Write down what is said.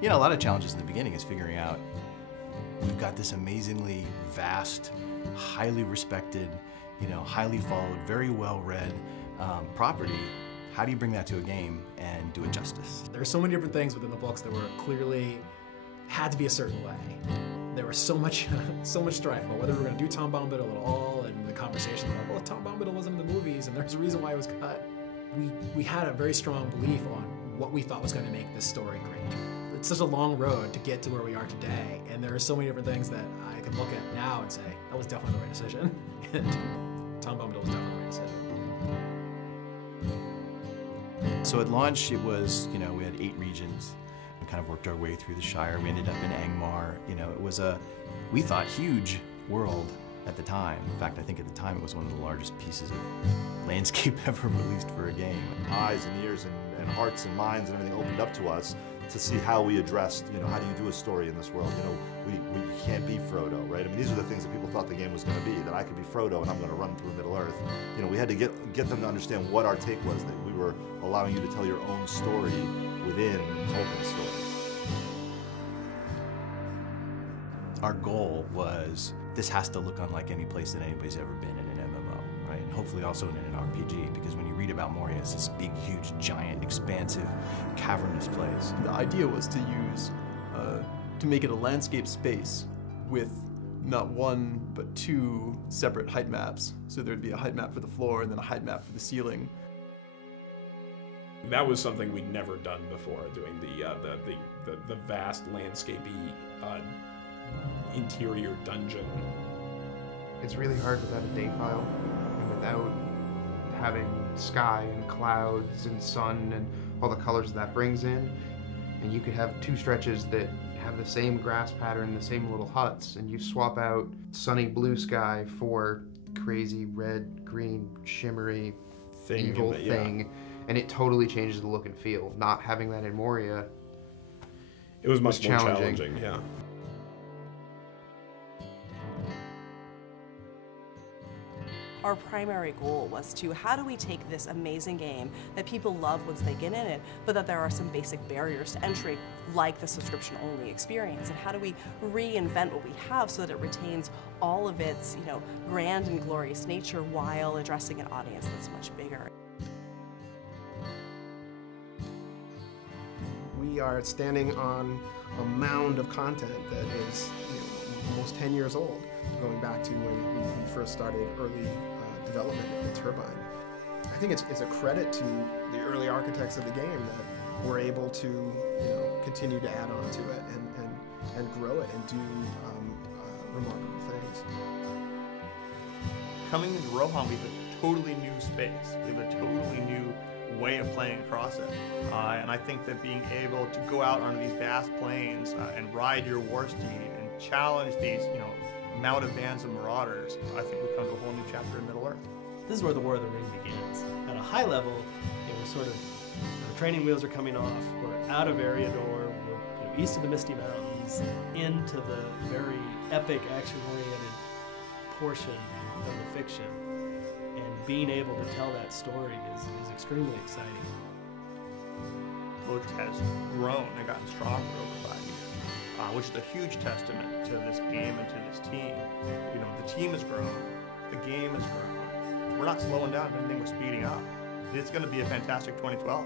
You know, a lot of challenges in the beginning is figuring out, we've got this amazingly vast, highly respected, you know, highly followed, very well-read property. How do you bring that to a game and do it justice? There are so many different things within the books that were clearly had to be a certain way. There was so much strife about whether we were going to do Tom Bombadil at all, and the conversation about, well, Tom Bombadil wasn't in the movies, and there's a reason why it was cut. We had a very strong belief on what we thought was going to make this story great. It's such a long road to get to where we are today, and there are so many different things that I can look at now and say, that was definitely the right decision, and Tom Bombadil was definitely the right decision. So at launch, it was, you know, we had 8 regions. We kind of worked our way through the Shire. We ended up in Angmar. You know, it was a, we thought, huge world at the time. In fact, I think at the time it was one of the largest pieces of landscape ever released for a game. Eyes and ears and hearts and minds and everything opened up to us to see how we addressed, you know, how do you do a story in this world? You know, we can't be Frodo, right? I mean, these are the things that people thought the game was going to be, that I could be Frodo and I'm going to run through Middle-earth. You know, we had to get them to understand what our take was, that we were allowing you to tell your own story within Tolkien's story. Our goal was, this has to look unlike any place that anybody's ever been in an MMO, right? And hopefully also in an RPG, because when you read about Moria, it's this big, huge, giant, expansive, cavernous place. The idea was to use, to make it a landscape space with not one, but 2 separate height maps. So there'd be a height map for the floor and then a height map for the ceiling. That was something we'd never done before, doing the vast landscapey interior dungeon. It's really hard without a date file and without having sky and clouds and sun and all the colors that brings in. And you could have 2 stretches that have the same grass pattern, the same little huts, and you swap out sunny blue sky for crazy red, green, shimmery, evil thing, and it totally changes the look and feel. Not having that in Moria, it was much more challenging, yeah. Our primary goal was to, how do we take this amazing game that people love once they get in it, but that there are some basic barriers to entry, like the subscription-only experience, and how do we reinvent what we have so that it retains all of its, you know, grand and glorious nature while addressing an audience that's much bigger. We are standing on a mound of content that is, you know, almost 10 years old, going back to when we first started early development of the Turbine. I think it's a credit to the early architects of the game that we're able to, you know, continue to add on to it and grow it and do remarkable things. Coming into Rohan, we have a totally new space. We have a totally new way of playing across it. And I think that being able to go out onto these vast plains and ride your war steed and challenge these, you know, mounted bands of marauders, I think we've come to a whole new chapter in Middle-earth. This is where the War of the Ring begins. At a high level, we're sort of, the training wheels are coming off, we're out of Eriador, we're, you know, east of the Misty Mountains, into the very epic, action-oriented portion of the fiction. And being able to tell that story is extremely exciting. Lodge has grown and gotten stronger over 5 years. Which is a huge testament to this game and to this team. You know, the team has grown, the game has grown. We're not slowing down, if anything, we're speeding up. It's going to be a fantastic 2012.